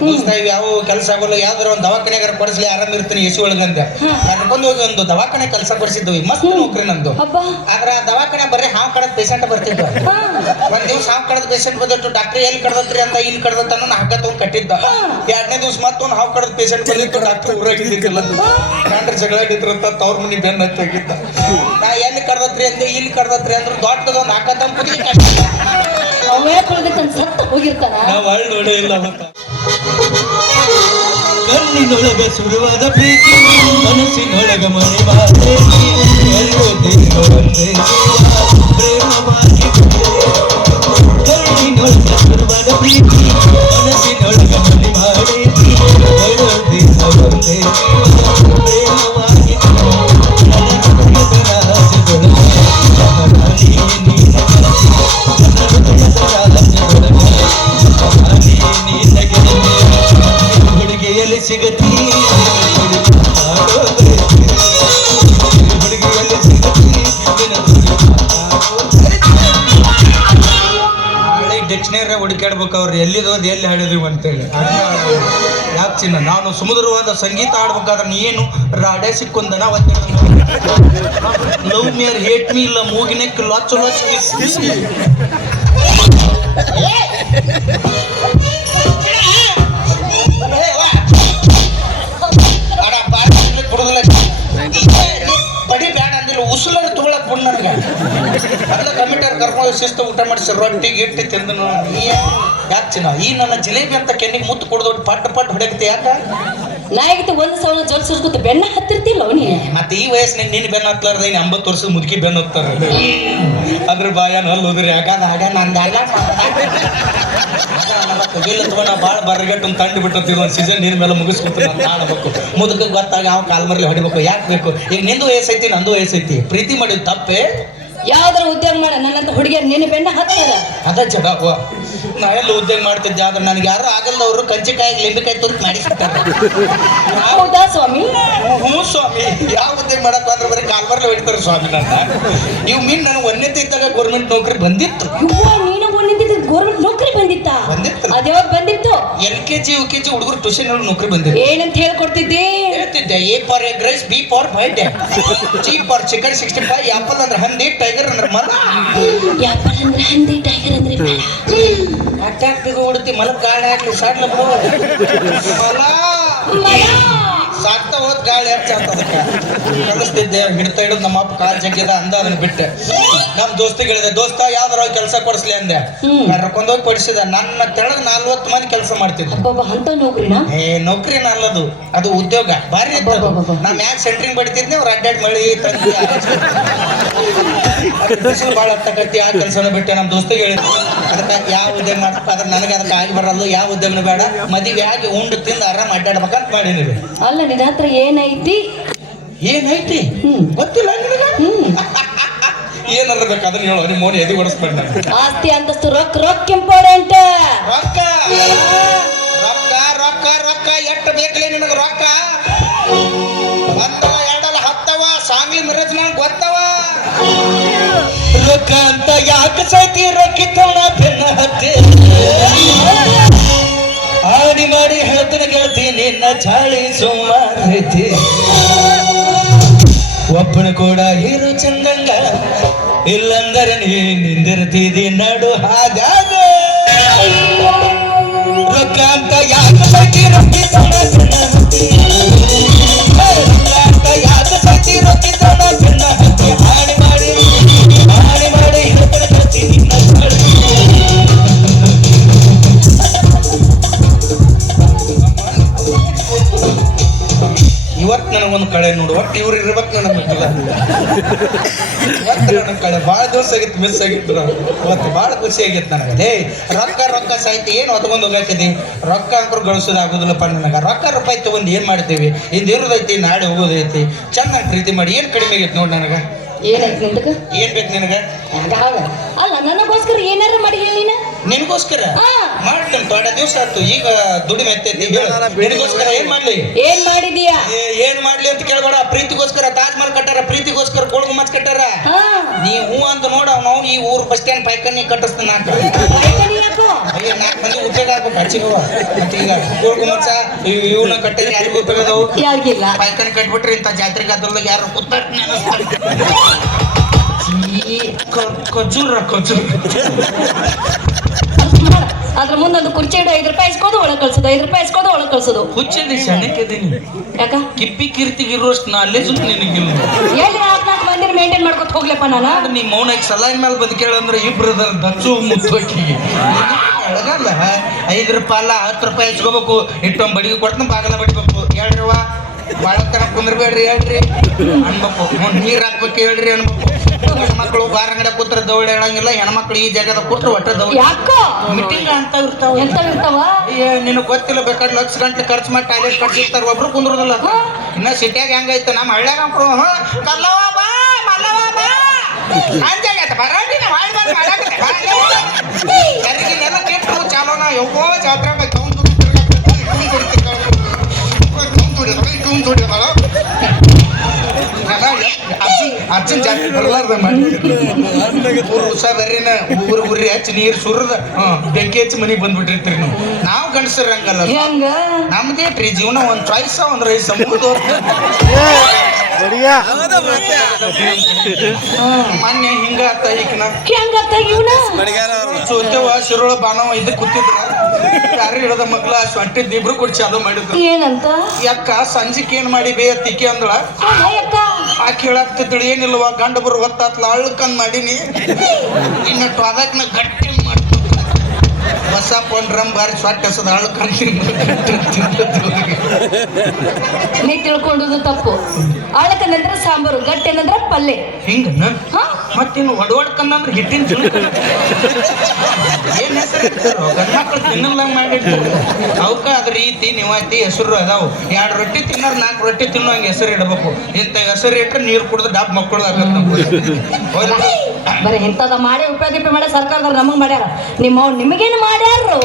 ದೋಸ್ತ ಇವ್ ಯಾವ ಕೆಲಸ ಆಗೋಲ್ಲ ಯಾವ್ದಾರ ಒಂದು ದವಾಖಾನೆಗಾರ ಕೊಡಿಸ್ಲಿ ಆರಾಮ್ ಇರ್ತೀನಿ ಎಸಿ ಒಳಗಂದೆ ಕರ್ಕೊಂಡು ಹೋಗಿ ಒಂದು ದವಾಖಾನೆ ಕೆಲಸ ಕೊಡಿಸಿದ್ವಿ ಮಸ್ತ್ ನೌಕರಿ ನಂದು. ಆದ್ರ ದವಾಖಾನೆ ಬರ್ರಿ ಹಾವು ಕಡದ ಪೇಷಂಟ್ ಬರ್ತಿದ್ವ. ಒಂದ್ ದಿವ್ಸ ಹಾವು ಕಡದ ಪೇಷಂಟ್ ಬಂದಿಟ್ಟು ಡಾಕ್ಟರ್ ಎಲ್ಲಿ ಕಡದತ್ರಿ ಅಂತ ಇಲ್ಲಿ ಕಡದತ್ತ ಹಗ್ಗ ತಗೊಂಡ್ ಕಟ್ಟಿದ್ದ. 2ನೇ ದಿವ್ಸ ಮತ್ತೊಂದು ಹಾವು ಕಡದ ಪೇಷಂಟ್ ಬಂದಿತ್ತು ಡಾಕ್ಟರ್ ಊರಾಗಿದ್ದಿಲ್ಲ ಡಾಕ್ಟರ್ ಜಗಳ ಹಿಡಿದ್ರಂತ ತವ್ರ ಮನಿ ಬೆನ್ನ ಹತ್ತಾಗಿದ್ದ. ನಾ ಎಲ್ಲಿ ಕಡದತ್ರಿ ಅಂದೆ ಇಲ್ಲಿ ಕಡದತ್ರಿ ಅಂದ್ರೆ ದೊಡ್ಡದೊಂದು ಹಾಕತ್ತ ಕುದಿ ಹೋಗಿರ್ತಾನ ನೋಡೇ ಇಲ್ಲ ಮತ್ತ ಕಣ್ಣಿನೊಳಗ ಸುರುವಾದ ಪ್ರೀತಿ ಮನಸ್ಸಿನೊಳಗ ಮನೆ ಕಣ್ಣಿನೊಳಗ ಸುರುವಾದ ಪ್ರೀತಿ ಮನಸ್ಸಿನೊಳಗ ಮನೆ ಮಾಡಿ ಹುಡುಗಿಯಲ್ಲಿ ಸಿಗತಿ ಡಿಕ್ಷನರಿ ಹುಡುಕಾಡ್ಬೇಕು ಅವ್ರು ಎಲ್ಲಿದೋದು ಎಲ್ಲಿ ಹಾಡಿದ್ವಿ ಅಂತೇಳಿ. ಯಾಕೆ ಚಿನ್ನ ನಾನು ಸುಮಧುರವಾದ ಸಂಗೀತ ಆಡ್ಬೇಕಾದ್ರೆ ನೀನು ರಾಡೇ ಸಿಕ್ಕೊಂದನ love me or hate me ಇಲ್ಲ ಮೂಗಿನಕ್ಕೆ ಲೊಚ್ಚ ಲೊಚ್ಚ ಬಡಿ ಬ್ಯಾಡ ಅಂದಿಲ್ಲ ಉಸುಲ ತಗೊಳಕ್ ಬಂದ್ ನನಗೆ ಅಲ್ಲ ಕಮಿಟರ್ ಕರ್ಕೊಂಡು ಶಿಸ್ತು ಊಟ ಮಾಡಿಸಿ ರೊಟ್ಟಿ ಗಿಟ್ಟಿ ತಿಂದು ಯಾಕೆ ಚಿನ್ನ ಈ ನನ್ನ ಜಿಲೇಬಿ ಅಂತ ಕೆನ್ನಿಗೆ ಮುತ್ತು ಕೊಡ್ದೊಟ್ಟು ಪಟ್ ಹೊಡೆಯುತ್ತೆ ಯಾಕ ನಾಯಿಗಿತ್ತು ಒಂದು ಸಾವಿರ ಜಲ್ ಸುರ್ಸ್ಕೊತ ಬೆನ್ನ ಹತ್ತಿರ್ತಿಲ್ಲ ಅವನಿ ಮತ್ತೆ ಈ ವಯಸ್ಸಿನಾಗ ನಿನ್ನ ಬೆನ್ನ ಹತ್ತಲಾರ್ದ 80 ವರ್ಷದ ಮುದುಕಿ ಬೆನ್ನ ಹತ್ತಾರೆ ಅದ್ರ ಬಾಯನ್ ಅಲ್ಲಿ ಹೋದ್ರಿ ಯಾಕಂದ ಹಾಗ ನಂದಲ್ಲ ತಗೊಂಡ ಭಾಳ ಬರ್ಗಟ್ಟು ತಂಡು ಬಿಟ್ಟಿರ್ತೀವಿ ಒಂದು ಸೀಸನ್ ನೀರ್ ಮೇಲೆ ಮುಗಿಸ್ಕೊತ ಕಾಣಬೇಕು ಮುದುಕ ಗೊತ್ತಾಗ ಅವ್ ಕಾಲ್ ಮರಲಿ ಹೊಡಿಬೇಕು ಯಾಕೆ ಬೇಕು ಈಗ ನಿಂದು ವಯಸ್ಸೈತಿ ನಂದು ವಯಸ್ಸೈತಿ ಪ್ರೀತಿ ಮಾಡಿದ್ ತಪ್ಪೆ ಯಾವ್ದಾರ ಉದ್ಯೋಗ ಮಾಡ ನನ್ನಂತ ಹುಡುಗಿಯರ್ ನಿನ್ನ ಬೆನ್ನ ಹತ್ತಾರ ಅದ ಜಗ ನಾ ಎಲ್ಲ ಉದ್ಯೋಗ ಮಾಡ್ತಿದ್ದೆ ಆದ್ರೆ ನನಗೆ ಯಾರು ಆಗಲ್ದವ್ರು ಕಂಚಿಕಾಯಿ ಲಿಂಬಿಕಾಯಿ ತುರ್ಕ್ ಮಾಡಿಸಿರ್ತಾರೆ. ಹೌದಾ ಸ್ವಾಮಿ? ಹ್ಞೂ ಸ್ವಾಮಿ. ಯಾವ ಉದ್ಯೋಗ ಮಾಡಕ್ ಅಂದ್ರೆ ಬರೀ ಕಾಲ್ಬರ್ಲೆ ಹೊಡಿತಾರೆ ಸ್ವಾಮಿ ನನ್ನ. ಇವ್ ಮೀನ್ ನನಗೆ ಒಂದನೇತೆ ಇದ್ದಾಗ ಗೌರ್ಮೆಂಟ್ ನೌಕರಿ ಬಂದಿತ್ತು. ನೀನು ಒಂದನೇತೆ ಗೌರ್ಮೆಂಟ್ ನೌಕರಿ ಬಂದಿತ್ತ? ಬಂದಿತ್ತು. ಅದ್ಯಾವಾಗ ಬಂದಿತ್ತು? LKG UKG ಹುಡುಗರು ಟ್ಯೂಷನ್ ನೌಕರಿ ಬಂದಿತ್ತು. ಏನಂತ ಹೇಳ್ಕೊಡ್ತಿದ್ದೆ? ಹೇಳ್ತಿದ್ದೆ A for egg rice, B for bite, C for chicken 65, apple ಅಂದ್ರೆ ಹಂದಿ, ಟೈಗರ್ ಅಂದ್ರೆ ಮಲ. ಆಪಲ್ ಅಂದ್ರೆ ಹಂದಿ, ಟೈಗರ್ ಅಂದ್ರೆ ಮಲ. ಅಟ್ಯಾಕ್ ಬಿದ್ದು ಉಡ್ತಿ ಮಲಕ್ ಗಾಳಿ ಹಾಕಿ ಸಾಡ್ಲ ಮಲ ಸಾಕ್ತಾ ಹೋದ್ ಗಾಳಿ ಹಚ್ಚಾತದಕ್ಕೆ ಕಲಿಸ್ತಿದ್ದೆ ಹಿಡ್ತಾ ಹಿಡಿದು ನಮ್ಮ ಅಪ್ಪ ಕಾಲ್ ಜಗ್ಗಿದ ಅಂದ ಅದನ್ನ ಬಿಟ್ಟೆ. ನಮ್ ದೋಸ್ತಿಗೆ ಹೇಳಿದೆ ದೋಸ್ತ ಯಾವ್ದಾರ ಕೆಲಸ ಕೊಡಿಸ್ಲಿ ಅಂದೆ ಕರ್ಕೊಂಡೋಗಿ ಕೊಡಿಸಿದ. ನನ್ನ ತೆಳಗ್ 40 ಮಂದಿ ಕೆಲಸ ಮಾಡ್ತಿದ್ದೆ. ಅಂತ ನೌಕರಿನ? ನೌಕರಿನ ಅಲ್ಲದು ಅದು ಉದ್ಯೋಗ ಭಾರಿ ಇತ್ತು. ನಾ ಮ್ಯಾಕ್ ಸೆಂಟ್ರಿಂಗ್ ಬಡಿತಿದ್ನೆ ಅವ್ರು ಅಡ್ಡಾಡ್ ಮಳಿ ತಂದಿ ಬಿಸಿಲು ಭಾಳ ಹತ್ತಕತ್ತಿ ಆ ಕೆಲಸನ ಬಿಟ್ಟೆ. ನಮ್ ದೋಸ್ತಿಗೆ ಹೇಳಿದ್ದೆ ಅದಕ್ಕೆ ಯಾವ ಉದ್ಯೋಗ ಮಾಡ್ಬೇಕು ಅದ್ರ ನನಗೆ ಅದಕ್ಕೆ ಆಗಿ ಬರಲ್ಲ ಯಾವ ಉದ್ಯೋಗನೂ ಬೇಡ ಮದುವೆ ಆಗಿ ಉಂಡು ತಿಂದು ಆರಾಮ್ ಅಡ್ಡಾಡ್ಬೇಕಂತ ಮಾಡೀನಿ. ಅಲ್ಲ ನಿನ್ನ ಹತ್ರ ಏನೈತಿ? ಏನೈತಿ ಗೊತ್ತಿಲ್ಲ ಏನರ್ಬೇಕು ಅದನ್ನ ಹೇಳೋ ನಿಮ್ಮ ಮೋನಿ ಎದಿ ಓಡಿಸ್ಬೇಡ. ಆಸ್ತಿ ಅಂತಸ್ತು ರೊಕ್ಕ ಇಂಪಾರ್ಟೆಂಟ್. ರೊಕ್ಕ ರೊಕ್ಕ ರೊಕ್ಕ ರೊಕ್ಕ ಎಷ್ಟು ಬೇಕಲೇ ನಿನಗೆ ರೊಕ್ಕ? ಒಂದವ ಎರಡಲ್ಲ 10 ಸಾಂಗ್ಲಿ ಮಿರಜ್ ನಂಗೆ ಗೊತ್ತವ. ರೊಕ್ಕ ಅಂತ ಯಾಕೆ ಸೈತಿ ರೊಕ್ಕಿತ್ತವನ ಬೆನ್ನ ಹತ್ತಿ ಆಡಿ ಮಾಡಿ ಹೇಳ್ತೀನಿ ಗೆಳತಿ ನಿನ್ನ ಚಾಳಿ ಸುಮಾರೈತಿ. ಒಬ್ಬನ ಕೂಡ ಹೀರೋ ಚಂದಂಗ ಇಲ್ಲಂದರೆ ನೀ ನಿಂದಿರ್ತಿದಿ ನಡು ಹಾಗಾಗ. ರೊಕ್ಕ ಅಂತ ಯಾಕೆ ಸೈತಿ ರೊಕ್ಕಿತ್ತವನ ಬೆನ್ನ ಹತ್ತಿ ರೊಕ್ಕ ಅಂತ ಯಾಕೆ ಸೈತಿ ರೊಕ್ಕಿತ್ತವನ ಬೆನ್ನ ಹತ್ತಿ ಆಡಿ ಮಾಡಿ ಹೇಳ್ತೀನಿ ಗೆಳತಿ ನಿನ್ನ ಚಾಳಿ. ಇವತ್ತು ನನಗೊಂದು ಕಳೆ ನೋಡು ಒಟ್ಟು ಇವ್ರು ಇರ್ಬೇಕು ನನಗಿಲ್ಲ. ಇವತ್ತು ನನ್ನ ಕಳೆ ಭಾಳ ದಿವಸ ಆಗಿತ್ತು ಮಿಸ್ ಆಗಿತ್ತು. ಇವತ್ತು ಭಾಳ ಖುಷಿ ಆಗಿತ್ತು ನನಗೆ. ಲೇ ರೊಕ್ಕ ರೊಕ್ಕ ಸಾಯ್ತಿ ಏನು ಹೊತ್ಕೊಂಡು ಹೋಗಾಕಿದಿ ರೊಕ್ಕ ಅಂಕರು ಗಳಿಸೋದಾಗೋದಿಲ್ಲಪ್ಪ ನನಗೆ. ರೊಕ್ಕ ರೂಪಾಯಿ ತಗೊಂಡು ಏನು ಮಾಡ್ತೀವಿ ಇಂದೇನದೈತಿ ನಾಳೆ ಹೋಗೋದೈತಿ ಚೆನ್ನಾಗಿ ಪ್ರೀತಿ ಮಾಡಿ ಏನು ಕಡಿಮೆ ಆಗೈತಿ ನೋಡಿ ನನಗೆ. ಏನಾಯ್ತು ನಿಂದಕ್ಕೆ? ಏನು ಬೇಕು ನಿನಗೆ? ಅಲ್ಲ ನನಗೋಸ್ಕರ ಏನಾರ ಮಾಡಿ ಹೇಳಿ ನೀನ ನಿನಗೋಸ್ಕರ ಹಾ. ಮಾಡ್ತೇನೆ ತೊಡ ದಿವಸ ಆಯ್ತು ಈಗ ದುಡಿಮೆ ಎತ್ತೈತಿ ನಿನಗೋಸ್ಕರ ಏನ್ ಮಾಡ್ಲಿ ಏನ್ ಮಾಡಿದೀಯಾ ಏನ್ ಮಾಡ್ಲಿ ಅಂತ ಕೇಳ್ಬೇಡ ಪ್ರೀತಿಗೋಸ್ಕರ ತಾಜ್ ಮಹಲ್ ಕಟ್ಟಾರ ಪ್ರೀತಿಗೋಸ್ಕರ ಗೋಲ್ ಗುಮ್ಮಚ್ ಕಟ್ಟಾರ ಹಾ ನೀ ಹೂ ಅಂತ ನೋಡ ನಾವು ಈ ಊರ್ ಬಸ್ ಸ್ಟ್ಯಾಂಡ್ ಪೈಕನ್ನಿ ಕಟ್ಟಿಸ್ತಾನ ಬಾಯ್ಕಡಿ ಯಾಕೋ ಅಯ್ಯ 4 ಮಂದಿ ಉಪಯೋಗ ಆಗ್ಬೇಕು ಹಚ್ಚಿಗವ ಈಗ ಗೋಲ್ ಗುಮ್ಮಚ ಇವನ್ನ ಕಟ್ಟೇನಿ ಯಾರಿಗೂ ಉಪಯೋಗ ಅದಾವು ಯಾರಿಗಿಲ್ಲ ಪೈಕನ್ ಕಟ್ಬಿಟ್ರೆ ಇಂಥ ಜಾತ್ರೆ ಗದ್ದಲ್ದಾಗ ಯಾರು ಕೂತಾರ ಖಜೂರ ಅದ್ರ ಮುಂದೊಂದು ಕುರ್ಚಿ ಇಡು 5 ರೂಪಾಯಿ ಇಸ್ಕೋದು ಒಳಗೆ ಕಳ್ಸೋದು 5 ರೂಪಾಯಿ ಇಸ್ಕೋದು ಒಳಗೆ ಕಳ್ಸೋದು ಹುಚ್ಚದಿ ಸಣ್ಣಕ್ಕಿದ್ದೀನಿ ಯಾಕ ಕಿಪ್ಪಿ ಕೀರ್ತಿಗಿರುವಷ್ಟು ನಾಲೆಜ್ ನಿನಗಿಲ್ಲ ಎಲ್ಲಿ 4 ಮಂದಿನ ಮೇಂಟೈನ್ ಮಾಡ್ಕೊತ ಹೋಗ್ಲಪ್ಪ ನಾನು ನೀ ಮೌನಕ್ಕೆ ಸಲಾಯಿನ ಮೇಲೆ ಬಂದು ಕೇಳಂದ್ರೆ ಇಬ್ರು ಅದಾರ ದಚ್ಚು ಮುತ್ತೋಕಿಗೆ ಅಳಗಲ್ಲ 5 ರೂಪಾಯಿ ಅಲ್ಲ 10 ರೂಪಾಯಿ ಇಸ್ಕೋಬೇಕು ಇಟ್ಟೊಂದು ಬಡಿಗೆ ಕೊಡ್ತಾನೆ ಬಾಗಲ ಬಡಿಬೇಕು ಹೇಳ್ರಿವ ಭಾಳ ತರ ಕುಂದ್ರಬೇಡ್ರಿ ಹೇಳ್ರಿ ಅನ್ಬೇಕು ನೀರ್ ಹಾಕ್ಬೇಕು ಹೇಳ್ರಿ ಅನ್ಬೇಕು ಹೆಣ್ಮಕ್ಳು ಬಾರ್ ಅಂಗಡಿ ಕೂತ್ರ ದೌಡ್ ಹೇಳಂಗಿಲ್ಲ ಹೆಣ್ಮಕ್ಳು ಈ ಜಾಗದ ಕೂತ್ರೆ ಒಟ್ಟ ದೌಡ್ ಯಾಕೋ ಮೀಟಿಂಗ್ ಅಂತ ಇರ್ತಾವ ಇರ್ತಾವ ನಿನಗೆ ಗೊತ್ತಿಲ್ಲ ಬೇಕಾದ್ರೆ ಲಕ್ಷ ಗಂಟೆ ಖರ್ಚು ಮಾಡಿ ಟಾಯ್ಲೆಟ್ ಕಟ್ಸಿರ್ತಾರ ಒಬ್ರು ಕುಂದ್ರದಿಲ್ಲ ಇನ್ನ ಸಿಟಿಯಾಗ ಹೆಂಗೈತೆ ನಮ್ಮ ಹಳ್ಳ್ಯಾಗ ಕಲ್ಲವ ಬಾ ಮಲ್ಲವ ಬಾ ಅಂಜಾಗೈತೆ ಬರೋದಿನ ಯಾರಿಗಿನೆಲ್ಲ ಕೆಟ್ಟು ಚಾಲೋನ ಯೋಗೋ ಜಾತ್ರೆ ಅರ್ಜುನ್ ಜಾತ್ರೆ ಬರಲಾರ್ದ ಮಾಡಿ ಉಸ ಬರ್ರಿನ ಉರಿ ಹಚ್ಚಿ ನೀರು ಸುರದ ಬೆಂಕಿ ಹಚ್ಚಿ ಮನೆಗೆ ಬಂದ್ಬಿಟ್ಟಿರ್ತೀರಿ ನಾವು ಗಂಡಸರ ಹಂಗಲ್ಲ ಹೆಂಗ ನಮ್ದೇಟ್ರಿ ಜೀವನ ಒಂದ್ ಚಾಯ್ಸ ಒಂದ್ ರೈಸ ಮೊನ್ನೆ ಹಿಂಗ ಆತ ಈಗಿನ ಹೆಂಗತ್ತ ಇವನ ಸೋತೆವ ಶಿರೋಳ ಬಾನವ ಇದಕ್ ಕೂತಿದ್ರ ಯಾರು ಹಿಡದ ಮಗ್ಲ ಸೊಟ್ಟಿದ್ ಇಬ್ರು ಕೊಟ್ಟು ಚಾಲು ಮಾಡಿದ್ರು ಏನಂತ ಯಾಕ ಸಂಜಿಕ್ ಏನ್ ಮಾಡಿ ಬೇ ತಿಕ್ಕಿ ಅಂದಳ ಅಕ್ಕ ಆಕೆ ಹೇಳಾಕ್ತಿದ್ದಳು ಏನಿಲ್ವ ಗಂಡ ಬರು ಹೊತ್ತಾತ್ಲ ಅಳ್ಕಂದ್ ಮಾಡೀನಿ ಇನ್ನಟ್ಟು ಅದಕ್ಕೆ ಗಟ್ಟಿ ಮಾಡ್ತು ಹೊಸ ಕೊಂಡ್ರಮ್ ಬಾರಿ ಸೊಟ್ಟ ಹಸದ ಅಳ್ಕಂದ್ ನೀ ತಿಳ್ಕೊಂಡುದು ತಪ್ಪು ಆಳಕಂದ್ರೆ ಸಾಂಬಾರು ಗಟ್ಟಿ ಏನಂದ್ರೆ ಪಲ್ಯ ಹಿಂಗ ಮತ್ತಿನ್ನು ಒಡ್ಕಂದ್ರೆ ಹಿಟ್ಟಿನ ಏನ್ ಹೆಸರು ಗಂಡ್ಮಕ್ಳು ತಿನ್ನಲ್ಲಂಗ್ ಮಾಡಿರ್ತಾರೆ ಅವಕ್ಕ ಅದ್ರ ರೀತಿ ನಿವಾತಿ ಹೆಸರು ಅದಾವು 2 ರೊಟ್ಟಿ ತಿನ್ನೋರ್ 4 ರೊಟ್ಟಿ ತಿನ್ನೋ ಹಂಗೆ ಹೆಸರು ಇಡಬೇಕು ಇಂಥ ಹೆಸರು ಇಟ್ರೆ ನೀರು ಕುಡ್ದು ಡಾಬ್ ಮಕ್ಕಳು ಬರೀ ಇಂಥದ ಮಾಡಿ ಉಪಯೋಗ ಮಾಡಿ ಸರ್ಕಾರದವ್ರು ನಮಗ್ ಮಾಡ್ಯಾರ ನಿಮಗೇನು ಮಾಡ್ಯಾರು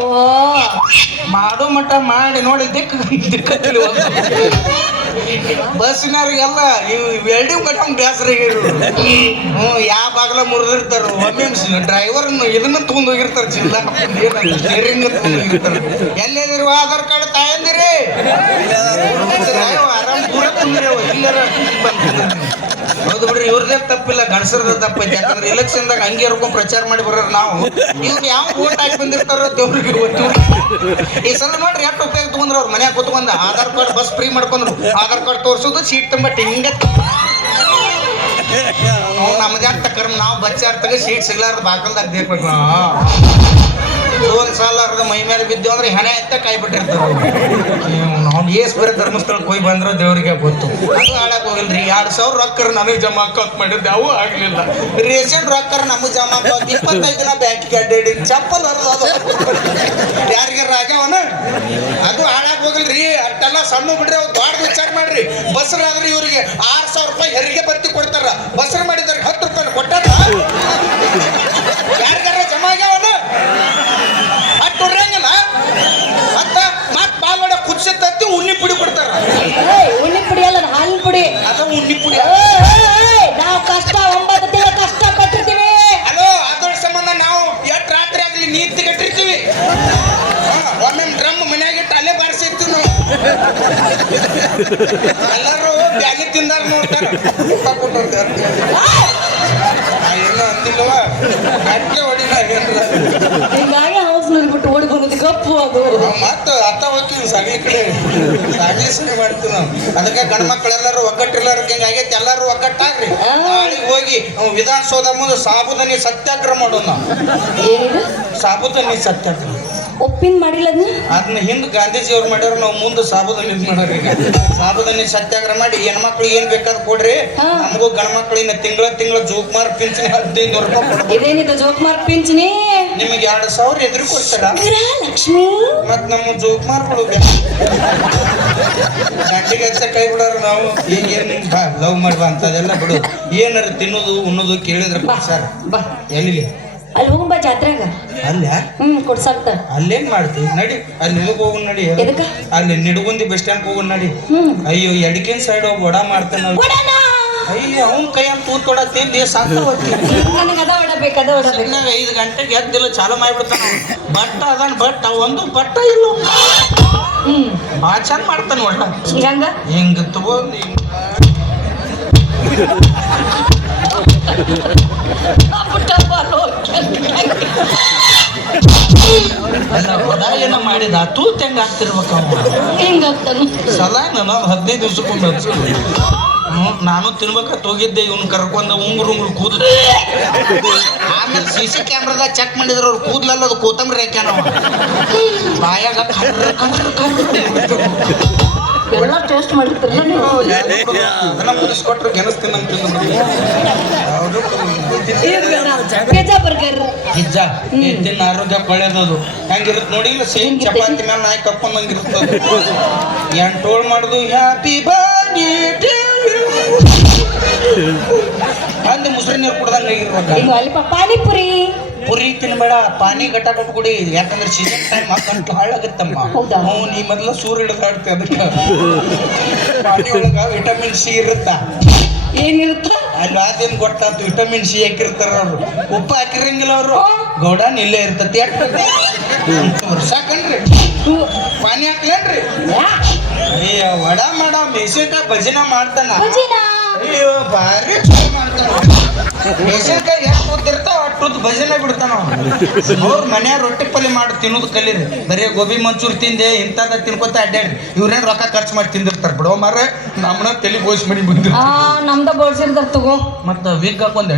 ಮಾಡೋ ಮಟ್ಟ ಮಾಡಿ ನೋಡಿ ದಿಕ್ಕತ್ತಿಲ್ಲ ಬಸ್ಸಿನವ್ರಿಗೆಲ್ಲ ಇವು ವೆಲ್ಡಿಂಗ್ ಕಟ್ಟ ಬೇಸರ ಯಾವ ಬಾಗಲ ಮುರಿದಿರ್ತಾರ ಒಮ್ಮೆ ಡ್ರೈವರ್ ಇದನ್ನ ತಗೊಂಡ್ ಹೋಗಿರ್ತಾರ ಜಿಲ್ಲಾ ಸ್ಟೇರಿಂಗ್ ತಗೊಂಡ್ ಹೋಗಿರ್ತಾರ ಎಲ್ಲಿದಿರುವ ಆಧಾರ್ ಕಾರ್ಡ್ ತಾಯಂದಿರಿ ಆರಾಮ್ ಪೂರ ಕುಂದ್ರಿ ಎಲ್ಲಾರ ಹೌದು ಬಿಡ್ರಿ ಇವ್ರದೇ ತಪ್ಪಿಲ್ಲ ಗಣಸರದ ತಪ್ಪೈತಿ ಯಾಕಂದ್ರೆ ಎಲೆಕ್ಷನ್ದಾಗ ಹಂಗೆ ಇರ್ಕೊಂಡ್ ಪ್ರಚಾರ ಮಾಡಿ ಬರೋರು ನಾವು ಇವ್ರು ಯಾವ ಓಟ್ ಹಾಕಿ ಬಂದಿರ್ತಾರೋ ದೇವ್ರಿಗೆ ಗೊತ್ತು ಈ ಸಲ ನೋಡ್ರಿ ಎಷ್ಟು ಉಪಯೋಗ ತಗೊಂಡ್ರ ಅವ್ರು ಮನ್ಯಾಗ ಕೂತ್ಕೊಂಡ ಆಧಾರ್ ಕಾರ್ಡ್ ಬಸ್ ಫ್ರೀ ಮಾಡ್ಕೊಂಡ್ರು ಆಧಾರ್ ಕಾರ್ಡ್ ತೋರ್ಸೋದು ಸೀಟ್ ತುಂಬ ಹಿಂಗ ನಮ್ದೇ ಆಗ್ತ ಕರ್ಮ ನಾವು ಬಚ್ಚಾರ್ತಾಗ ಸೀಟ್ ಸಿಗ್ಲಾರ್ದ ಬಾಕಲ್ದಾಗ ದೇಕ್ಬೇಕು ಒಂದ್ ಸಾಲ ಅರ್ಧ ಮೈ ಮೇಲೆ ಬಿದ್ದು ಅಂದ್ರೆ ಹೆಣೆ ಎತ್ತ ಕಾಯಿ ಬಿಟ್ಟಿರ್ತಾರ ನಾವು ಏಸ್ ಬೇರೆ ಧರ್ಮಸ್ಥಳಕ್ಕೆ ಹೋಗಿ ಬಂದ್ರೆ ದೇವ್ರಿಗೆ ಗೊತ್ತು ಅದು ಹಾಳಾಗ ಹೋಗಿಲ್ರಿ 2,000 ರೊಕ್ಕರ್ ನನಗೆ ಜಮಾ ಹಾಕೋಕ್ ಮಾಡಿದ್ದೆ ಅವು ಆಗ್ಲಿಲ್ಲ ರೇಷನ್ ರೊಕ್ಕರ್ ನಮಗೆ ಜಮಾ ಹಾಕೋದು 25 ದಿನ ಬ್ಯಾಂಕಿಗೆ ಅಡ್ಡಾಡಿ ಚಪ್ಪಲ್ ಹರಿದು ಯಾರಿಗಾರ ಆಗ್ಯಾವನ ಅದು ಹಾಳಾಗ ಹೋಗಿಲ್ರಿ ಅಷ್ಟೆಲ್ಲ ಸಣ್ಣ ಬಿಡ್ರಿ ಅವ್ ದೊಡ್ಡ ವಿಚಾರ ಮಾಡ್ರಿ ಬಸ್ರಾದ್ರೆ ಇವ್ರಿಗೆ 6,000 ರೂಪಾಯಿ ಹೆರಿಗೆ ಬತ್ತಿ ಕೊಡ್ತಾರ ಬಸ್ರ ಮಾಡಿದಾರೆ 10 ರೂಪಾಯಿ ಕೊಟ್ಟಾರ ಯಾರಿಗಾರ ಜಮಾ ಆಗ್ಯಾವನ ಅಟ್ಟುಡ್ರಂಗಿಲ್ಲ ಮತ್ತ ಬಾಲ್ವಾಡ ಕುದಿಸಿ ತತ್ತಿ ಉಣ್ಣಿ ಪುಡಿ ಕೊಡ್ತಾರ ಉಣ್ಣಿ ಪುಡಿ ಅಲ್ಲ ಹಾಲಿನ ಪುಡಿ ಅದ ಉಣ್ಣಿ ಪುಡಿ ನಾವು ಕಷ್ಟ 9 ತಿಂಗಳ ಕಷ್ಟ ಪಟ್ಟಿರ್ತೀವಿ ಅಲೋ ಅದ್ರ ಸಂಬಂಧ ನಾವು ಎಷ್ಟು ರಾತ್ರಿ ಆಗ್ಲಿ ನೀರ್ ತೆಗಟ್ಟಿರ್ತೀವಿ ಒಮ್ಮೆ ಡ್ರಮ್ ಮನ್ಯಾಗಿಟ್ಟು ಅಲ್ಲೇ ಬಾರಿಸಿರ್ತೀವಿ ನಾವು ಎಲ್ಲರೂ ಬ್ಯಾಗಿ ತಿಂದಾರ ನೋಡ್ತಾರ ಏನೋ ಅಂದಿಲ್ವ ಗಟ್ಲೆ ಹೊಡಿನ ಹಿಂಗಾಗಿ ಹೌಸ್ ಬಿಟ್ಟು ಓಡಿ ಬಂದದ್ದು ಗಪ್ಪು ಅದು ಮತ್ತ ಅತ್ತ ಹೋಗ್ತೀವಿ ಸಗಲಿ ಕಡೆ ಸಾಗಿ ಸರಿ ಮಾಡ್ತೀವಿ ನಾವು ಅದಕ್ಕೆ ಗಂಡ ಮಕ್ಕಳೆಲ್ಲರೂ ಒಗ್ಗಟ್ಟಿರ್ಲಾರ್ದು ಆಗೈತಿ ಎಲ್ಲರೂ ಒಗ್ಗಟ್ಟಾಗ್ರಿ ನಾಳೆಗೆ ಹೋಗಿ ವಿಧಾನಸೌಧ ಮುಂದೆ ಸಾಬುದಾನಿ ಸತ್ಯಾಗ್ರಹ ಮಾಡೋಣ ನಾವು ಏನಿದು ಸಾಬುದಾನಿ ಸತ್ಯಾಗ್ರಹ ಉಪ್ಪಿನ ಮಾಡಿಲ್ಲ ಅದನ್ನ ಅದನ್ನ ಹಿಂದ್ ಗಾಂಧೀಜಿ ಅವ್ರು ಮಾಡ್ಯಾರ, ನಾವು ಮುಂದೆ ಸಾಬುದಾನಿ ಮಾಡೋರು. ಈಗ ಸಾಬುದಾನಿ ಸತ್ಯಾಗ್ರಹ ಮಾಡಿ ಹೆಣ್ಮಕ್ಳು ಏನ್ ಬೇಕಾದ್ ಕೊಡ್ರಿ, ನಮಗೂ ಗಂಡ್ಮಕ್ಳಿನ ತಿಂಗಳ ಜೋಕುಮಾರ್ ಪಿಂಚಣಿ 1500 ರೂಪಾಯಿ ಕೊಡ್ಬೇಕು. ಇದೇನಿದು ಜೋಕುಮಾರ್ ಪಿಂಚಣಿ? ನಿಮಗೆ 2000 ಎದುರು ಕೊಡ್ತಾರ. ಲಕ್ಷ್ಮಿ ಮತ್ ನಮ್ಮ ಜೋಕುಮಾರ್ಗಳು ಗಂಟಿಗೆ ಹಚ್ಚ ಕೈ ಬಿಡೋರು ನಾವು. ಈಗ ಏನ್ ಬಾ ಲವ್ ಮಾಡ್ಬಾ ಅಂತದೆಲ್ಲ ಬಿಡು. ಏನಾರ ತಿನ್ನೋದು ಉಣ್ಣೋದು ಕೇಳಿದ್ರೆ ಸರ್ ಬಾ ಎಲ್ಲಿ ಅಲ್ಲಿ ಹೋಗುಂಬ ಜಾತ್ರೆಗ. ಅಲ್ಲ ಕೊಡ್ಸಾಕ್ತ ಅಲ್ಲೇನ್ ಮಾಡ್ತೀವಿ ನಡಿ, ಅಲ್ಲಿ ಇದಕ್ಕೆ ಹೋಗೋಣ ನಡಿ. ಎದಕ್ಕ? ಅಲ್ಲಿ ನಿಡಗುಂದಿ ಬಸ್ ಸ್ಟ್ಯಾಂಡ್ ಹೋಗೋಣ ನಡಿ. ಅಯ್ಯೋ ಎಡಕಿನ ಸೈಡ್ ಹೋಗಿ ವಡ ಮಾಡ್ತಾನ. ಅಯ್ಯ ಅವ್ನ ಕೈ ಅಂತ ತೂತೊಡ ತಿಂದಿ ಸಾಕಾವತ್ತಿ. ನನಗೆ ಅದ ಹೊಡಬೇಕು, ಅದ ಹೊಡಬೇಕು. 5 ಗಂಟೆಗೆ ಎದ್ದಿಲ್ಲ ಚಾಲು ಮಾಡ್ಬಿಡ್ತಾನ. ಬಟ್ಟ ಅದನ್ನ ಬಟ್ ಒಂದು ಬಟ್ಟ ಇಲ್ಲ. ಭಾಳ ಚಂದ ಮಾಡ್ತಾನ ಒಟ್ಟ. ಹಂಗ ಹಿಂಗ ತಗೊಂಡು ವಡ ಏನ ಮಾಡಿದ ತೂತ್ ಹೆಂಗ ಆಗ್ತಿರ್ಬೇಕು ಅವ. ಹಿಂಗಾಗ್ತಾನು ಸಲ ನಾನು 15 ದಿವ್ಸಕ್ಕೊಮ್ಮೆ ನಾನು ತಿನ್ಬೇಕಂತ ಹೋಗಿದ್ದೆ. ಇವ್ನು ಕರ್ಕೊಂಡ ಉಂಗುರು ಕೂದ. ಆಮೇಲೆ CC ಕ್ಯಾಮ್ರಾದಾಗ ಚೆಕ್ ಮಾಡಿದ್ರ ಅವ್ರು ಕೂದ್ಲಲ್ಲ, ಅದು ಕೋತಂಬರಿ ಹಾಕ್ಯಾನ ಬಾಯಾಗ ಎಲ್ಲ ಟೇಸ್ಟ್ ಮಾಡಿರ್ತಾರಲ್ಲ ನೀವು. ಅದನ್ನ ಮುಗಿಸ್ಕೊಟ್ರು ಗೆನಸ್ತೀನಿ ಅಂತ ಪಿಜ್ಜಾ ಬರ್ಗರ್ ಪಿಜ್ಜಾ ತಿನ್ನ ಆರೋಗ್ಯ ಒಳ್ಳೇದದು. ಹೆಂಗಿರುತ್ತೆ ನೋಡಿ, ಇಲ್ಲ ಸೇಮ್ ಚಪಾತಿ ಮೇಲೆ ನಾಯಿ ಕಪ್ಕೊಂಡಂಗಿರ್ತದೆ. ಎಂಟೋಳ್ ಮಾಡುದು ಹ್ಯಾಪಿ ಬರ್ತ್ಡೇ ಅಂದ ಮುಸ್ರಿ ನೀರು ಕುಡ್ದಂಗ ಆಗಿರ್ಬೇಕು. ಈಗ ಅಲ್ಲಿ ಪಾನಿಪುರಿ ಪುರಿ ತಿನ್ಬೇಡ, ಪಾನಿ ಗಟ್ಟ ಕೊಟ್ಬಿಡಿ. ಯಾಕಂದ್ರೆ ಸೀಸನ್ ಟೈಮ್ ಹಾಕಂತ ಹಾಳಾಗತ್ತಮ್ಮ. ಹೌದಾ? ನೀ ಮೊದ್ಲು ಸೂರ್ ಹಿಡಿದಾಡ್ತಿ. ಅದಕ್ಕೆ ಪಾನಿ ಒಳಗ ವಿಟಮಿನ್ ಸಿ ಇರುತ್ತ. ಏನಿರುತ್ತ ಅಲ್ಲಿ ಅದೇನ್ ಗೊತ್ತಾಯ್ತು, ವಿಟಮಿನ್ ಸಿ ಹಾಕಿರ್ತಾರ ಅವ್ರು. ಉಪ್ಪು ಹಾಕಿರಂಗಿಲ್ಲ ಅವರು. ಗೌಡನ್ ಇಲ್ಲೇ ಇರ್ತತಿ. ಸಾಕನ್ರಿ ಪಾನಿ ಹಾಕ್ಲೇನ್ರಿ? ಅಯ್ಯ ವಡ ಮಾಡ ಮೆಣಸಿನ್ಕಾಯಿ ಭಜಿನ ಮಾಡ್ತಾನ. ಅಯ್ಯೋ ಭಾರಿ ಮಾಡ್ತಾನ. ಮೆಣಸಿನ್ಕಾಯಿ ಎಷ್ಟು ಕೂತಿರ್ತಾವ ಅಷ್ಟು ಭಜನೆ ಬಿಡ್ತಾನ. ಅವ್ರ ಮನ್ಯಾಗ ರೊಟ್ಟಿ ಪಲ್ಯ ಮಾಡಿ ತಿನ್ನೋದು ಕಲೀರಿ. ಬರೀ ಗೋಬಿ ಮಂಚೂರಿ ತಿಂದೆ ಇಂಥದ ತಿನ್ಕೊತ ಅಡ್ಡಾಡ್ರಿ. ಇವ್ರೇನ್ ರೊಕ್ಕ ಖರ್ಚು ಮಾಡಿ ತಿಂದಿರ್ತಾರ. ಬಿಡೋ ಮಾರ ನಮ್ಮನ್ನ ತಲೆ ಬೋಸ್ ಮಾಡಿ ಬಂದಿರ್ತ. ನಮ್ದ ಬೋಳ್ಸಿರ್ತಾರ ತಗೋ. ಮತ್ತ ವೀಕ್ ಹಾಕೊಂಡೆ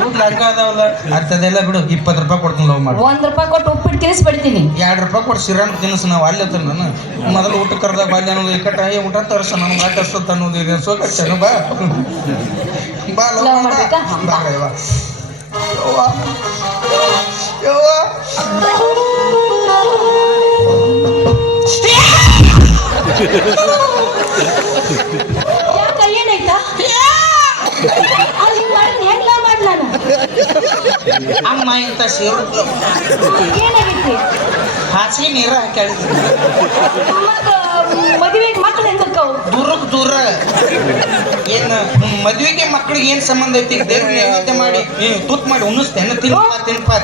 ಕೂದ್ಲು ಹಂಗ ಅದಾವಲ್ಲ. ಅಂತದೆಲ್ಲ ಬಿಡು. 20 ರೂಪಾಯಿ ಕೊಡ್ತೀನಿ ಲವ್ ಮಾಡಿ. 1 ರೂಪಾಯಿ ಕೊಟ್ಟು ಉಪ್ಪಿಟ್ಟು ತಿನ್ನಿಸಿ ಬಿಡ್ತೀನಿ. 2 ರೂಪಾಯಿ ಕೊಟ್ಟು ಸಿರಾನ್ ತಿನ್ನಿಸ್. ನಾವು ಅಲ್ಲಿ ಹತ್ರ ನಾನು ಮೊದಲು ಊಟ ಕರ್ದಾಗ ಬಾಲ್ಯ ಅನ್ನೋದು ಇಕ್ಕಟ್ಟ ಊಟ ತರ್ಸ ನಮ್ಗೆ ಆಟ ಅಷ್ಟೊತ್ತು ಅನ್ನೋದು ಇದೆ. ಸೋಕಚ್ಚೇನು ಬಾ ಬಾ ಲವ್ ಮಾಡ್ಬೇಕಾ? ಬಾ ಯವ್ವ ಯವ್ವ ಯಾಕ ಏನಾಯ್ತಾ? ಅಲ್ಲಿ ಮಾಡಿ ಹೆಂಗ್ಲ ಮಾಡಿ ನಾನು ಅಮ್ಮ ಇಂಥ ಸೇರು ಏನಾಗೈತಿ? ಹಾಸಿಗೆ ನೀರು ಹಾಕಿ ಮದುವೆಗೆ ಮಕ್ಕಳು ಹೆಂಗಕ್ಕವು? ದೂರ ಏನು ಮದ್ವೆಗೆ ಮಕ್ಳಿಗೆ ಏನ್ ಸಂಬಂಧ ಐತಿ? ದೇವ್ರ ನೈವೇದ್ಯ ಮಾಡಿ ತುತ್ ಮಾಡಿ ಉಣಿಸ್ತೇನೆ. ತಿನ್ಪಾ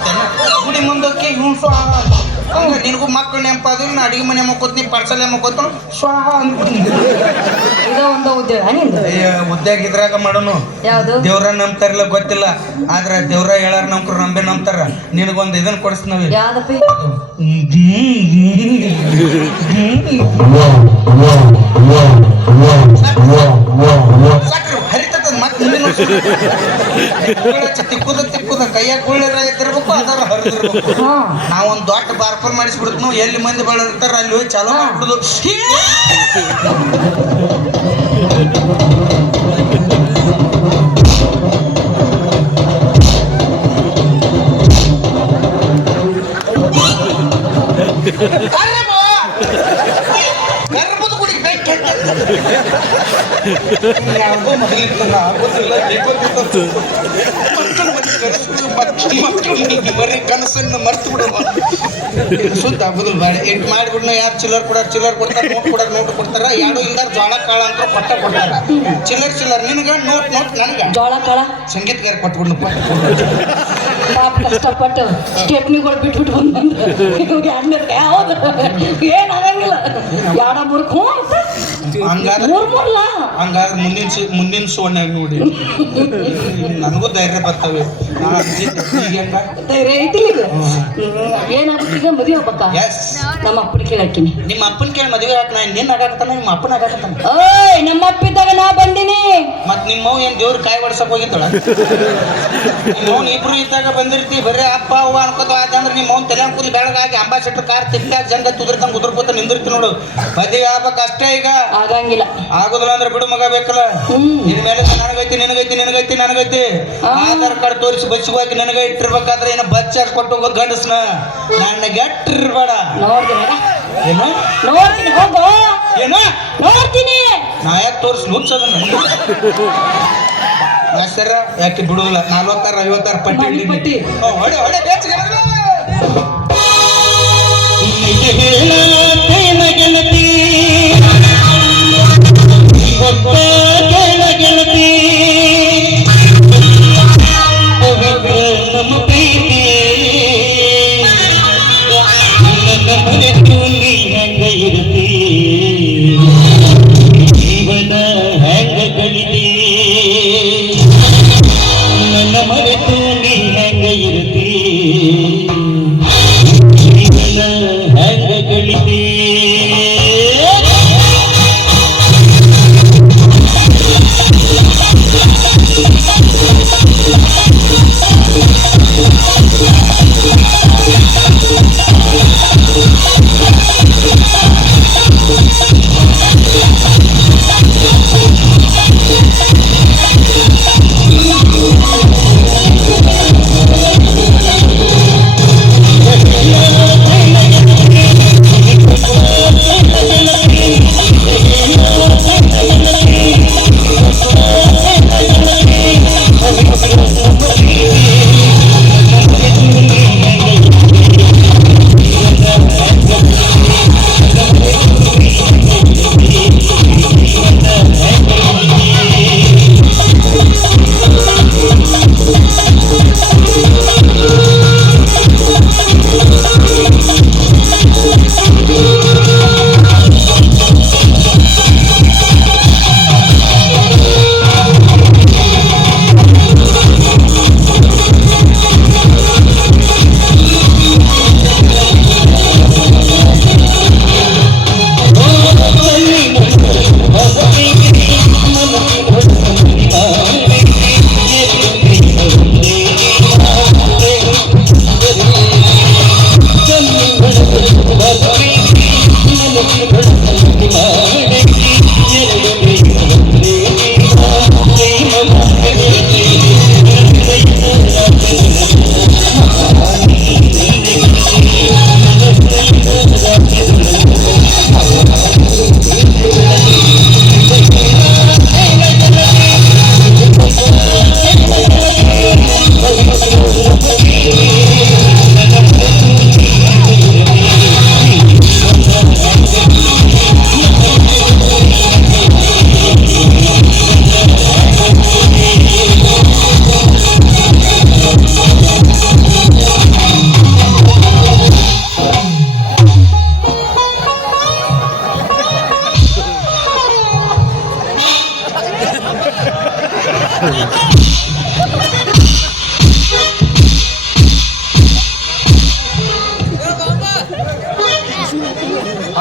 ಗುಡಿ ಮುಂದಕ್ಕೆ ಇವ್ನು ಸ್ವಾಹ ಹಂಗ ನಿನಗೂ ಮಕ್ಳು ನೆನಪಾದ್ರು. ನಾ ಅಡಿಗೆ ಮನೆ ಮಕ್ಕೋತೀನಿ, ಪಾರ್ಸಲ್ ಮಕ್ಕೋತ ಸ್ವಾಹ ಅಂತ. ಇದೋ ಒಂದು ಉದ್ಯೋಗ ನಿಂದು. ಉದ್ಯೋಗ ಇದ್ರಾಗ ಮಾಡೋನು. ಯಾವುದು? ದೇವ್ರ ನಂಬ್ತಾರಿಲ್ಲ ಗೊತ್ತಿಲ್ಲ, ಆದ್ರೆ ದೇವ್ರ ಹೇಳಾರ ನಂಬ್ರು ನಂಬೆ ನಂಬ್ತಾರ. ನಿನಗೊಂದು ಇದನ್ನ ಕೊಡಿಸ್ ನಾವೇ. ಯಾವ್ದಪ್ಪಿ? ಸಾಕ್ರಿ ಹರಿತದ ಮತ್ತೆ ತಿಕ್ಕುದ ಕೈಯಾಗ ಕುಳ್ಳಿರ ಇದ್ದಿರ್ಬೇಕು, ಅದರ ಹರಿದಿರ್ಬೇಕು. ನಾವೊಂದು ದೊಡ್ಡ ಬಾರ್ಪಲ್ ಮಾಡಿಸ್ಬಿಡ್ತು. ಎಲ್ಲಿ ಮಂದಿ ಬಾಳ ಇರ್ತಾರ ಅಲ್ಲಿ ಹೋಗಿ ಚಾಲೂ ಮಾಡ್ಬಿಡುದು. ಗರ್ಭದ ಗುಡಿ ಬೆಂಕಿ ಯಾವುದೋ ಮೊದಲಿತ್ತಲ್ಲ ಆಗೋದಿಲ್ಲ. ಬರೀ ಕನಸನ್ನು ಮರ್ತು ಬಿಡೋದು. ಸುತ್ತ ಆಗೋದಿಲ್ಲ. ಬೇಡ ಎಂಟು ಮಾಡಿಬಿಡ್ನ. ಯಾರು ಚಿಲ್ಲರ್ ಕೊಡ್ತಾರೆ, ನೋಟ್ ಕೊಡ್ತಾರ. ಯಾರು ಇಲ್ದಾರ ಜೋಳ ಕಾಳ ಅಂತ ಕೊಡ್ತಾರ. ಚಿಲ್ಲರ್ ನಿನಗ ನೋಟ್ ನನಗ ಜೋಳ ಕಾಳ ಸಂಗೀತಗಾರ ಕೊಟ್ಬಿಡ್ನಪ್ಪ. ಪಾಪ ಕಷ್ಟಪಟ್ಟು ಸ್ಟೆಪ್ನಿಗಳು ಬಿಟ್ಬಿಟ್ಟು ಬಂದು ಯಾವ್ದು ಏನ್ ಆಗಂಗಿಲ್ಲ. ಯಾಡ ಮುರ್ಕು ಹಂಗಾದ್ರೆ ಮುಂದಿನ ಸೋಣ್ಯಾಗ ನೋಡಿ ನನಗೂ ಧೈರ್ಯ ಬರ್ತವೆ. ಧೈರ್ಯ ಐತಿ. ಏನಾಗುತ್ತೆ ಮದುವೆ ಹೋಗ್ಬೇಕಾ? ನಮ್ಮ ಅಪ್ಪನ ಕೇಳಾಕಿನಿ. ನಿಮ್ಮ ಅಪ್ಪನ ಕೇಳಿ ಮದುವೆ ಹಾಕ. ನಿನ್ನ ಆಗಾಕತ್ತಾನ, ನಿಮ್ಮ ಅಪ್ಪನ ಆಗಾಕತ್ತಾನ. ಓಯ್ ನಮ್ಮ ಅಪ್ಪ ಇದ್ದಾಗ ನಾ ಬಂದಿನಿ. ಮತ್ ನಿಮ್ಮವ್ ಏನ್ ದೇವ್ರ ಕಾಯಿ ಹೊಡ್ಸಕ್ ಹೋಗಿದ್ದಳ? ನಿಮ್ಮವ್ನ ಇಬ್ರು ಇದ್ದಾಗ ಬಂದಿರ್ತಿ ಬರೀ ಅಪ್ಪ ಅವ್ವ ಅನ್ಕೋತ ಅಂದ್ರೆ ನಿಮ್ಮ ಅವ್ನ ತಲೆ ಕೂಲಿ ಬೆಳಗಾಗಿ ಅಂಬಾಸಿಡರ್ ಕಾರ್ ತಿಕ್ಕಾಗ ಜಂಗ ತುದ್ರತಂಗ ಉದುರ್ಕೋತ ನಿಂದಿರ್ತಿ ನೋಡು. ಮದುವೆ ಆಗ್ಬೇಕು ಅಷ್ಟೇ ಈಗ. ಆಗಂಗಿಲ್ಲ. ಆಗುದಿಲ್ಲ ಅಂದ್ರೆ ಬಿಡು ಮಗ ಬೇಕಲ್ಲ. ಇನ್ಮೇಲೆ ನನಗೈತಿ ನಿನಗೈತಿ ನಿನಗೈತಿ ನನಗೈತಿ ಆಧಾರ್ ಕಾರ್ಡ್ ತೋರಿಸಿ ಬಸ್ಸಿಗೆ ಹೋಗಿ ನನಗೆ ಇಟ್ಟಿರ್ಬೇಕಾದ್ರೆ ಏನು ಬಸ್ ಚಾರ್ಜ್ ಕೊಟ್ಟು ಹೋಗೋ ಗಂಡಸ್ನ ನನ್ನ ಗೆಟ್ಟಿರ್ಬೇಡ. ಏನು ನೋಡ್ತೀನಿ ಹೋಗೋ. ಏನು ನೋಡ್ತೀನಿ. ನಾ ಯಾಕೆ ತೋರಿಸಿ ನುಚ್ಚದ ಸರ ಯಾಕೆ ಬಿಡುದಿಲ್ಲ. 40-50 ಪಟ್ಟಿ ಹೊಡೆ ಹೊಡೆ ಗೆಳತಿ ಗೆಳತಿ ನಮ್ಮ ಪ್ರೀತಿ ನನ್ನ ಮನೆತು ನೀ ಹೆಂಗ ಇರುತ್ತಿ ಜೀವನ ಹೆಂಗ ಕಳಿತಿ ನನ್ನ ಮರೆತು ನೀ ಹೆಂಗ ಇರುತ್ತಿ ಜೀವನ ಹೆಂಗ ಕಳಿತಿ.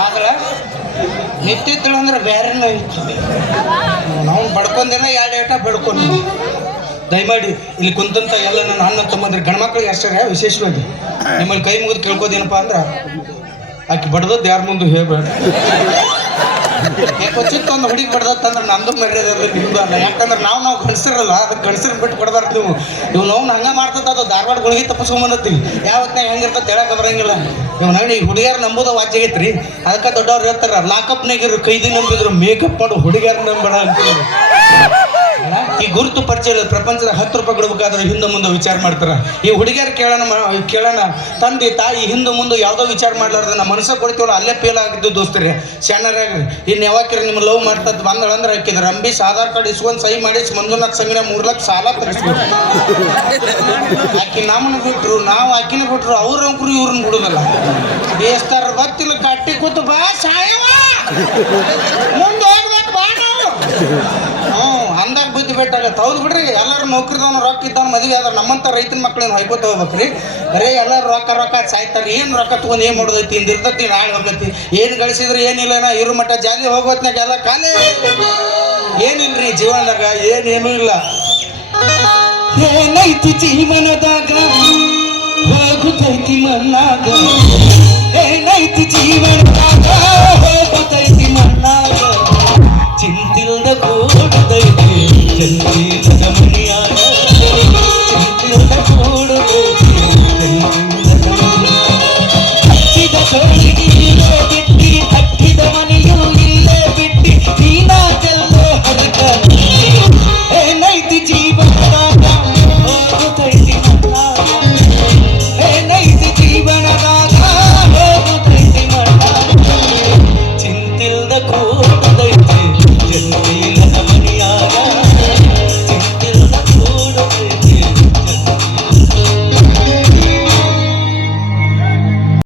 ಆದ್ರೆ ನಿಂತಿದ್ರು ಅಂದ್ರೆ ಬೇರೆನ ಇತ್ತು. ನಾವು ಬಡ್ಕೊಂಡೇನ 2 ಏಟ ಬೆಳ್ಕೊಂಡು ದಯಮಾಡಿ ಇಲ್ಲಿ ಕುಂತಂತ ಎಲ್ಲ ನನ್ನ ಅಣ್ಣ ತಮ್ಮಂದ್ರೆ ಗಂಡ್ಮಕ್ಳಿಗೆ ಅಷ್ಟೇ ವಿಶೇಷವಾಗಿ ನಿಮ್ಮಲ್ಲಿ ಕೈ ಮುಗಿದು ಕೇಳ್ಕೋದೇನಪ್ಪ ಅಂದ್ರೆ ಆಕೆ ಬಡ್ದದ್ದು ಯಾರ ಮುಂದೆ ಹೇಳ್ಬೇಡ. ಯಾಕೆ ಒಂದು ಹುಡುಗಿ ಬಡ್ದತ್ತಂದ್ರೆ ನಂದು ಮರ್ಯಾದೆ ನಿಮ್ದು ಅಲ್ಲ. ಯಾಕಂದ್ರೆ ನಾವು ಗಂಡಸರಲ್ಲ ಅದಕ್ಕೆ ಗಂಡಸರ್ ಬಿಟ್ಟು ಕೊಡಬಾರ್ದು. ಇವ್ ನಾವು ಹಂಗ ಮಾಡ್ತದ ಅದು ಧಾರವಾಡ ಗುಳಿಗೆ ತಪ್ಪಿಸ್ಕೊಂಬಂದತ್ತಿ ಯಾವತ್ತಿನಾಗ ಹೆಂಗಿರ್ತದೆ ಹೇಳಕ್ ಬರಂಗಿಲ್ಲ. ಇವ್ ನೋಡಿ ಹುಡುಗಿಯಾರ ನಂಬೋದ ವಾಚ್ ಆಗೈತ್ರಿ. ಅದಕ್ಕೆ ದೊಡ್ಡವ್ರು ಹೇಳ್ತಾರ ಲಾಕಪ್ನಾಗಿರು ಕೈದಿ ನಂಬಿದ್ರು ಮೇಕಪ್ ಮಾಡು ಹುಡುಗಿಯಾರ ನಂಬಣ ಅಂತ. ಈ ಗುರುತು ಪರಿಚಯ ಪ್ರಪಂಚದ 10 ರೂಪಾಯಿ ಕೊಡ್ಬೇಕಾದ್ರೆ ಹಿಂದೆ ಮುಂದೆ ವಿಚಾರ ಮಾಡ್ತಾರ. ಈ ಹುಡುಗಿಯರು ಕೇಳೋಣ ತಂದೆ ತಾಯಿ ಹಿಂದೆ ಮುಂದೆ ಯಾವುದೋ ವಿಚಾರ ಮಾಡ್ಲಾರ್ದ ನಮ್ಮ ಮನಸ್ಸ ಕೊಡ್ತೀವಲ್ಲ ಅಲ್ಲೇ ಫೇಲ್ ಆಗಿದ್ದು ದೋಸ್ತರಿ ಶಾನರಾಗ್ರಿ. ಇನ್ನು ಯಾವಾಕ್ರಿ ನಿಮ್ಮ ಲವ್ ಮಾಡ್ತದ್ ಬಂದಳಂದ್ರೆ ಹಾಕಿದ್ರೆ ರಂಬೀಸ್ ಆಧಾರ್ ಕಾರ್ಡ್ ಇಸ್ಕೊಂಡು ಸಹಿ ಮಾಡಿಸಿ ಮಂಜುನಾಥ್ ಸಂಗನ 3 ಲಕ್ಷ ಸಾಲ ತರಿಸ್ಬೇಕು. ಆಕಿ ನಮ್ಮನ್ನು ಬಿಟ್ರು ನಾವು ಆಕಿನ ಬಿಟ್ರು ಅವ್ರಂಕ್ರು ಇವ್ರನ್ನ ಬಿಡುದಲ್ಲ. ಬೇಸ್ತಾರ ಗೊತ್ತಿಲ್ಲ ಕಟ್ಟಿ ಕೂತು ಬಾ ಸಾಯವ ಮುಂದೆ ಹೋಗ್ಬೇಕು ಬಾ ನಾವು ಅಂದಾಗ ಬುದ್ಧಿ ಬೆಟ್ಟಾಗತ್ತೆ. ಹೌದು ಬಿಡ್ರಿ, ಎಲ್ಲರೂ ನೌಕರಿದವನು ರೊಕ್ಕ ಇದ್ದವನು ಮದುವೆ ಆದ್ರೆ ನಮ್ಮಂತ ರೈತನ ಮಕ್ಕಳನ್ನ ಹೊಯ್ಕೋತ ಹೋಗ್ಬೇಕ್ರಿ. ಬರೀ ಎಲ್ಲರೂ ರೊಕ್ಕ ಸಾಯ್ತಾರೆ. ಏನು ರೊಕ್ಕ ತಗೊಂಡು ಏನು ಮಾಡೋದೈತಿ ಇಂದಿರ್ತೈತಿ ನಾಳೆ ಹೋಗತಿ. ಏನು ಗಳಿಸಿದ್ರೆ ಏನಿಲ್ಲ ಇವ್ರ ಮಟ್ಟ ಜಾಲಿ ಹೋಗೋತ್ನಾಗ ಎಲ್ಲ ಖಾಲಿ. ಏನಿಲ್ರಿ ಜೀವನದಾಗ ಏನೇನೂ ಇಲ್ಲ. ಏನೈತಿ ಜೀವನದಾಗ ಹೋಗುತ್ತೈತಿ ಮನ್ನಾಗ ಏನೈತಿ